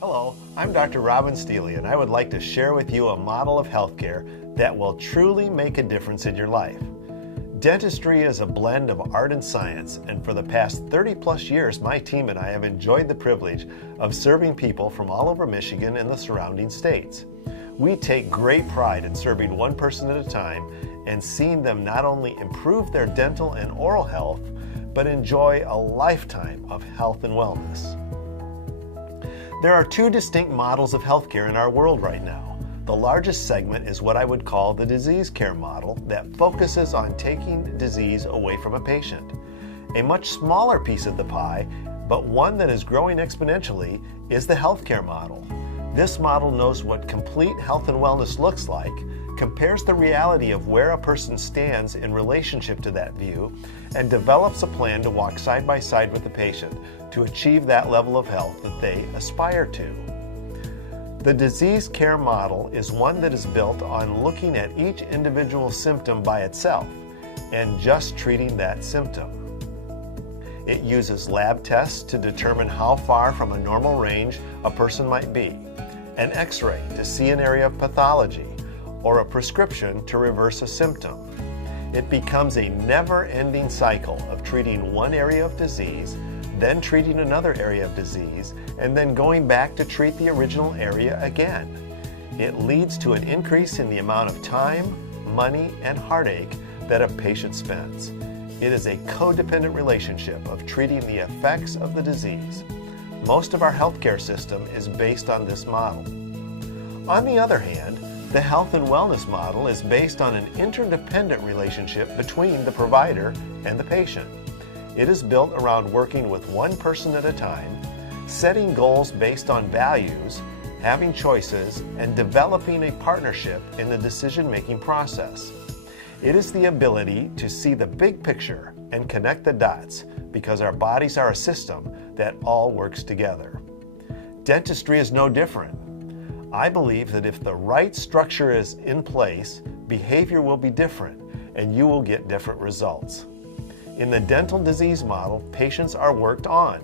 Hello, I'm Dr. Robin Steely, and I would like to share with you a model of healthcare that will truly make a difference in your life. Dentistry is a blend of art and science, and for the past 30+ years, my team and I have enjoyed the privilege of serving people from all over Michigan and the surrounding states. We take great pride in serving one person at a time and seeing them not only improve their dental and oral health, but enjoy a lifetime of health and wellness. There are two distinct models of healthcare in our world right now. The largest segment is what I would call the disease care model that focuses on taking disease away from a patient. A much smaller piece of the pie, but one that is growing exponentially, is the healthcare model. This model knows what complete health and wellness looks like, compares the reality of where a person stands in relationship to that view, and develops a plan to walk side by side with the patient to achieve that level of health that they aspire to. The disease care model is one that is built on looking at each individual symptom by itself and just treating that symptom. It uses lab tests to determine how far from a normal range a person might be, an X-ray to see an area of pathology, or a prescription to reverse a symptom. It becomes a never-ending cycle of treating one area of disease, then treating another area of disease, and then going back to treat the original area again. It leads to an increase in the amount of time, money, and heartache that a patient spends. It is a codependent relationship of treating the effects of the disease. Most of our healthcare system is based on this model. On the other hand, the health and wellness model is based on an interdependent relationship between the provider and the patient. It is built around working with one person at a time, setting goals based on values, having choices, and developing a partnership in the decision-making process. It is the ability to see the big picture and connect the dots because our bodies are a system that all works together. Dentistry is no different. I believe that if the right structure is in place, behavior will be different and you will get different results. In the dental disease model, patients are worked on.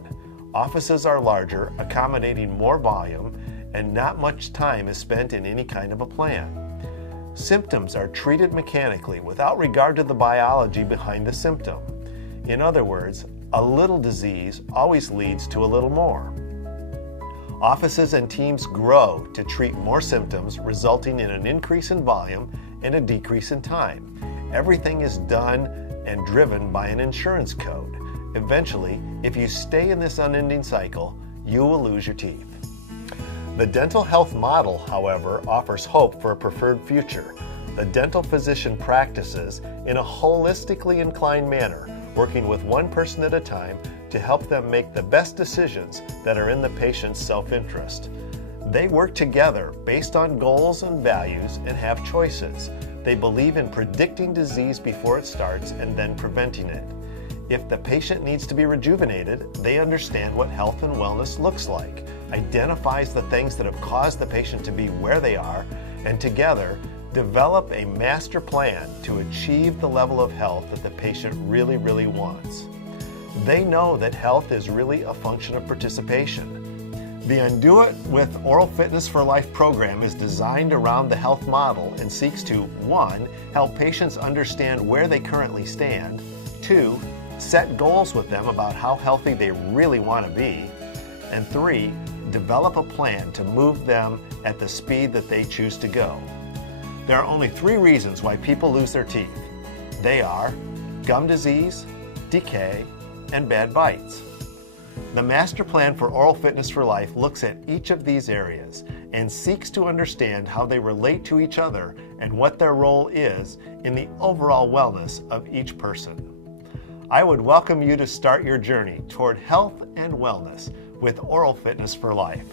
Offices are larger, accommodating more volume, and not much time is spent in any kind of a plan. Symptoms are treated mechanically without regard to the biology behind the symptom. In other words, a little disease always leads to a little more. Offices and teams grow to treat more symptoms, resulting in an increase in volume and a decrease in time. Everything is done and driven by an insurance code. Eventually, if you stay in this unending cycle, you will lose your teeth. The dental health model, however, offers hope for a preferred future. The dental physician practices in a holistically inclined manner, working with one person at a time to help them make the best decisions that are in the patient's self-interest. They work together based on goals and values and have choices. They believe in predicting disease before it starts and then preventing it. If the patient needs to be rejuvenated, they understand what health and wellness looks like, identifies the things that have caused the patient to be where they are, and together develop a master plan to achieve the level of health that the patient really wants. They know that health is really a function of participation. The Undo It with Oral Fitness for Life program is designed around the health model and seeks to 1. Help patients understand where they currently stand, 2. Set goals with them about how healthy they really want to be, and 3. Develop a plan to move them at the speed that they choose to go. There are only 3 reasons why people lose their teeth. They are gum disease, decay, and bad bites. The Master Plan for Oral Fitness for Life looks at each of these areas and seeks to understand how they relate to each other and what their role is in the overall wellness of each person. I would welcome you to start your journey toward health and wellness with Oral Fitness for Life.